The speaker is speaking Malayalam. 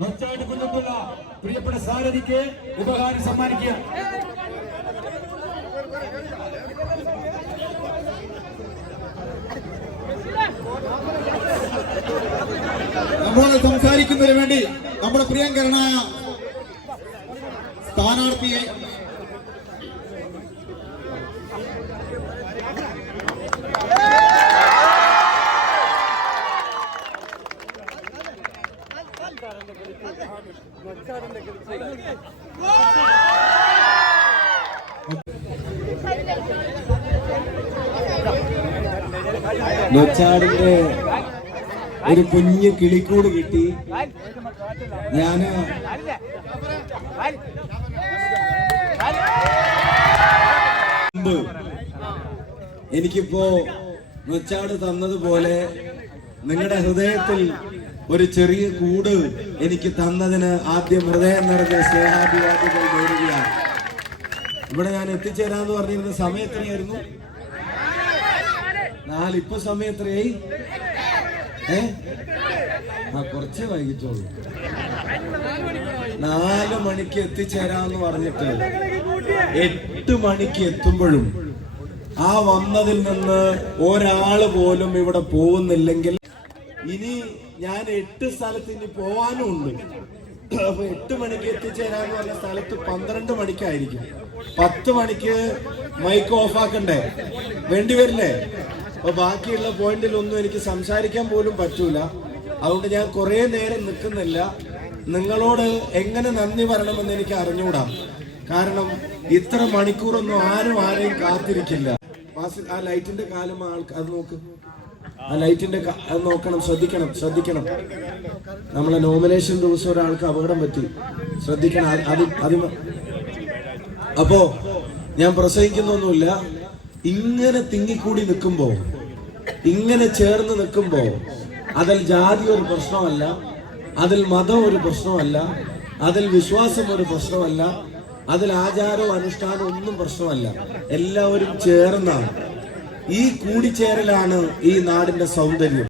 നൊച്ചാട് കുന്നത്തുള്ള പ്രിയപ്പെട്ട സാരഥിക്ക് ഉപഹാരം സമ്മാനിക്കുക. നമ്മളോട് സംസാരിക്കുന്നതിന് വേണ്ടി നമ്മുടെ പ്രിയങ്കരനായ സ്ഥാനാർത്ഥിയെ നൊച്ചാടിന്റെ ഒരു കുഞ്ഞു കിളിക്കൂട് കിട്ടി. ഞാൻ എനിക്കിപ്പോ നൊച്ചാട് തന്നതുപോലെ നിങ്ങളുടെ ഹൃദയത്തിൽ ഒരു ചെറിയ കൂട് എനിക്ക് തന്നതിന് ആദ്യം ഹൃദയം നിറഞ്ഞ സ്നേഹാഭിവാദികൾ നേരുകയാണ്. ഇവിടെ ഞാൻ എത്തിച്ചേരാന്ന് പറഞ്ഞിരുന്ന സമയം എത്രയായിരുന്നു? നാലിപ്പോ സമയം എത്രയായി? ഏ? കുറച്ച് വൈകിട്ടുള്ളൂ നാല് മണിക്ക് എത്തിച്ചേരാന്ന് പറഞ്ഞിട്ട് എട്ട് മണിക്ക് എത്തുമ്പോഴും ആ വന്നതിൽ നിന്ന് ഒരാൾ പോലും ഇവിടെ പോകുന്നില്ലെങ്കിൽ ഇനി ഞാൻ എട്ട് സ്ഥലത്ത് ഇനി പോവാനും ഉണ്ട്. അപ്പൊ എട്ട് മണിക്ക് എത്തിച്ചേരാന്ന് പറഞ്ഞ സ്ഥലത്ത് പന്ത്രണ്ട് മണിക്കായിരിക്കും. പത്ത് മണിക്ക് മൈക്ക് ഓഫ് ആക്കണ്ടേ? വേണ്ടി വരില്ലേ? അപ്പൊ ബാക്കിയുള്ള പോയിന്റിൽ ഒന്നും എനിക്ക് സംസാരിക്കാൻ പോലും പറ്റൂല. അതുകൊണ്ട് ഞാൻ കുറെ നേരം നിൽക്കുന്നില്ല. നിങ്ങളോട് എങ്ങനെ നന്ദി പറയണമെന്ന് എനിക്ക് അറിഞ്ഞുകൂടാ കാരണം ഇത്ര മണിക്കൂറൊന്നും ആരും ആരെയും കാത്തിരിക്കില്ല. ആ ലൈറ്റിന്റെ കാലം ആൾക്ക് അത് നോക്ക്. ആ ലൈറ്റിന്റെ നോക്കണം ശ്രദ്ധിക്കണം ശ്രദ്ധിക്കണം. നമ്മളെ നോമിനേഷൻ ദിവസം ഒരാൾക്ക് അപകടം പറ്റി. ശ്രദ്ധിക്കണം അതി അപ്പോ ഞാൻ പ്രസംഗിക്കുന്നൊന്നുമില്ല. ഇങ്ങനെ തിങ്ങിക്കൂടി നിൽക്കുമ്പോ ഇങ്ങനെ ചേർന്ന് നിൽക്കുമ്പോ അതിൽ ജാതി ഒരു പ്രശ്നമല്ല അതിൽ മതം ഒരു പ്രശ്നമല്ല അതിൽ വിശ്വാസം ഒരു പ്രശ്നമല്ല അതിൽ ആചാരവും അനുഷ്ഠാനവും ഒന്നും പ്രശ്നമല്ല. എല്ലാവരും ചേർന്നാണ്. ഈ കൂടിച്ചേരലാണ് ഈ നാടിന്റെ സൗന്ദര്യം.